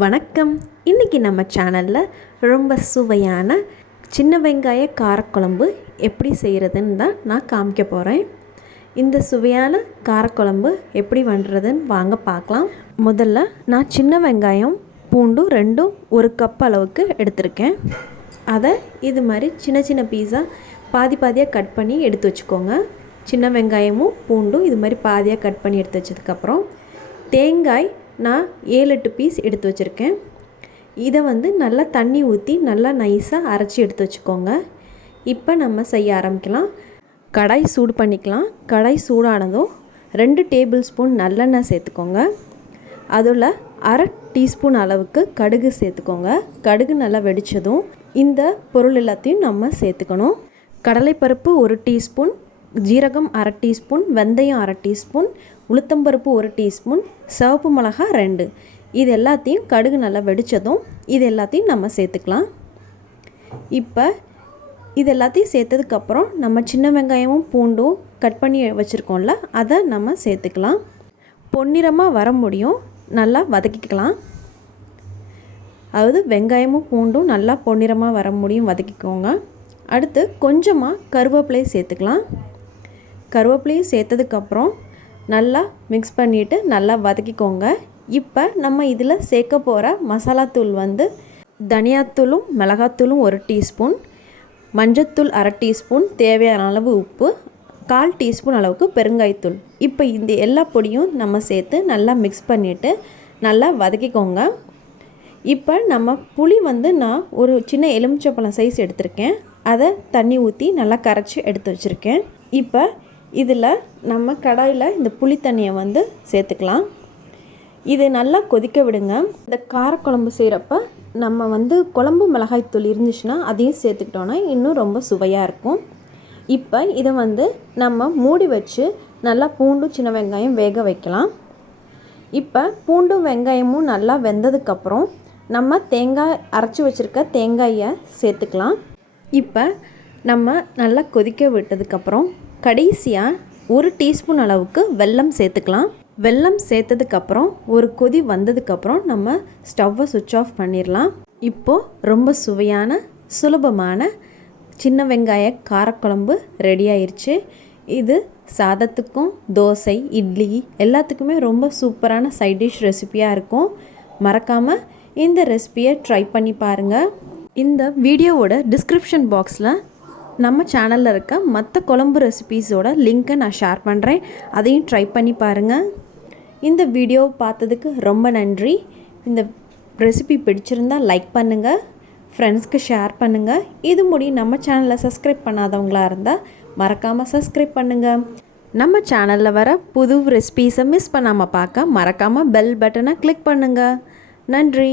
வணக்கம். இன்றைக்கி நம்ம சேனலில் ரொம்ப சுவையான சின்ன வெங்காய காரக்குழம்பு எப்படி செய்கிறதுன்னு தான் நான் காமிக்க போகிறேன். இந்த சுவையான காரக்குழம்பு எப்படி பண்ணுறதுன்னு வாங்க பார்க்கலாம். முதல்ல நான் சின்ன வெங்காயம் பூண்டு ரெண்டும் 1 கப் அளவுக்கு எடுத்திருக்கேன். அதை இது மாதிரி சின்ன சின்ன பீஸாக பாதியாக கட் பண்ணி எடுத்து வச்சுக்கோங்க. சின்ன வெங்காயமும் பூண்டும் இது மாதிரி பாதியாக கட் பண்ணி எடுத்து வச்சதுக்கப்புறம் தேங்காய் நான் 7-8 பீஸ் எடுத்து வச்சுருக்கேன். இதை நல்லா தண்ணி ஊற்றி நல்லா நைஸாக அரைச்சி எடுத்து வச்சுக்கோங்க. இப்போ நம்ம செய்ய ஆரம்பிக்கலாம். கடாய் சூடு பண்ணிக்கலாம். கடாய் சூடானதும் 2 டேபிள் ஸ்பூன் நல்லெண்ணெய் சேர்த்துக்கோங்க. அதில் 1/2 டீஸ்பூன் அளவுக்கு கடுகு சேர்த்துக்கோங்க. கடுகு நல்லா வெடித்ததும் இந்த பொருள் எல்லாத்தையும் நம்ம சேர்த்துக்கணும். கடலைப்பருப்பு 1 டீஸ்பூன், ஜீரகம் 1/2 டீஸ்பூன், வெந்தயம் 1/2 டீஸ்பூன், உளுத்தம்பருப்பு 1 டீஸ்பூன், சிவப்பு மிளகாய் 2. இது எல்லாத்தையும் கடுகு நல்லா வெடித்ததும் இது எல்லாத்தையும் நம்ம சேர்த்துக்கலாம். இப்போ இது எல்லாத்தையும் சேர்த்ததுக்கப்புறம் நம்ம சின்ன வெங்காயமும் பூண்டும் கட் பண்ணி வச்சுருக்கோம்ல, அதை நம்ம சேர்த்துக்கலாம். பொன்னிறமாக வர முடியும், நல்லா வதக்கிக்கலாம். அதாவது வெங்காயமும் பூண்டும் நல்லா பொன்னிறமாக வர முடியும், வதக்கிக்கோங்க. அடுத்து கொஞ்சமாக கருவேப்பிலையை சேர்த்துக்கலாம். கருவேப்பிலையும் சேர்த்ததுக்கப்புறம் நல்லா மிக்ஸ் பண்ணிவிட்டு நல்லா வதக்கிக்கோங்க. இப்போ நம்ம இதில் சேர்க்க போகிற மசாலாத்தூள் தனியாத்தூளும் மிளகாத்தூளும் 1 டீஸ்பூன், மஞ்சத்தூள் 1/2 டீஸ்பூன், தேவையான அளவு உப்பு, 1/4 டீஸ்பூன் அளவுக்கு பெருங்காயத்தூள். இப்போ இந்த எல்லா பொடியும் நம்ம சேர்த்து நல்லா மிக்ஸ் பண்ணிவிட்டு நல்லா வதக்கிக்கோங்க. இப்போ நம்ம புளி நான் ஒரு சின்ன எலுமிச்சப்பழம் சைஸ் எடுத்திருக்கேன். அதை தண்ணி ஊற்றி நல்லா கரைச்சி எடுத்து வச்சுருக்கேன். இப்போ இதில் நம்ம கடாயில் இந்த புளி தண்ணியை சேர்த்துக்கலாம். இது நல்லா கொதிக்க விடுங்க. இந்த காரக்குழம்பு செய்கிறப்ப நம்ம குழம்பு மிளகாய்த்தூள் இருந்துச்சுன்னா அதையும் சேர்த்துக்கிட்டோன்னா இன்னும் ரொம்ப சுவையாக இருக்கும். இப்போ இதை நம்ம மூடி வச்சு நல்லா பூண்டும் சின்ன வெங்காயம் வேக வைக்கலாம். இப்போ பூண்டும் வெங்காயமும் நல்லா வெந்ததுக்கப்புறம் நம்ம தேங்காய் அரைச்சி வச்சுருக்க தேங்காயை சேர்த்துக்கலாம். இப்போ நம்ம நல்லா கொதிக்க விட்டதுக்கப்புறம் கடைசியாக 1 டீஸ்பூன் அளவுக்கு வெல்லம் சேர்த்துக்கலாம். வெல்லம் சேர்த்ததுக்கப்புறம் ஒரு கொதி வந்ததுக்கப்புறம் நம்ம ஸ்டவ்வை சுவிட்ச் ஆஃப் பண்ணிடலாம். இப்போது ரொம்ப சுவையான சுலபமான சின்ன வெங்காய காரக்குழம்பு ரெடி ஆயிடுச்சு. இது சாதத்துக்கும் தோசை இட்லி எல்லாத்துக்குமே ரொம்ப சூப்பரான சைட் டிஷ் ரெசிபியாக இருக்கும். மறக்காமல் இந்த ரெசிபியை ட்ரை பண்ணி பாருங்கள். இந்த வீடியோவோட டிஸ்கிரிப்ஷன் பாக்ஸில் நம்ம சேனலில் இருக்க மற்ற குழம்பு ரெசிபீஸோட லிங்க்கை நான் ஷேர் பண்ணுறேன். அதையும் ட்ரை பண்ணி பாருங்கள். இந்த வீடியோவை பார்த்ததுக்கு ரொம்ப நன்றி. இந்த ரெசிபி பிடிச்சிருந்தால் லைக் பண்ணுங்கள், ஃப்ரெண்ட்ஸ்க்கு ஷேர் பண்ணுங்கள். இது நம்ம சேனலை சப்ஸ்கிரைப் பண்ணாதவங்களா இருந்தால் மறக்காமல் சப்ஸ்கிரைப் பண்ணுங்கள். நம்ம சேனலில் வர புது ரெசிபீஸை மிஸ் பண்ணாமல் பார்க்க மறக்காமல் பெல் பட்டனை கிளிக் பண்ணுங்கள். நன்றி.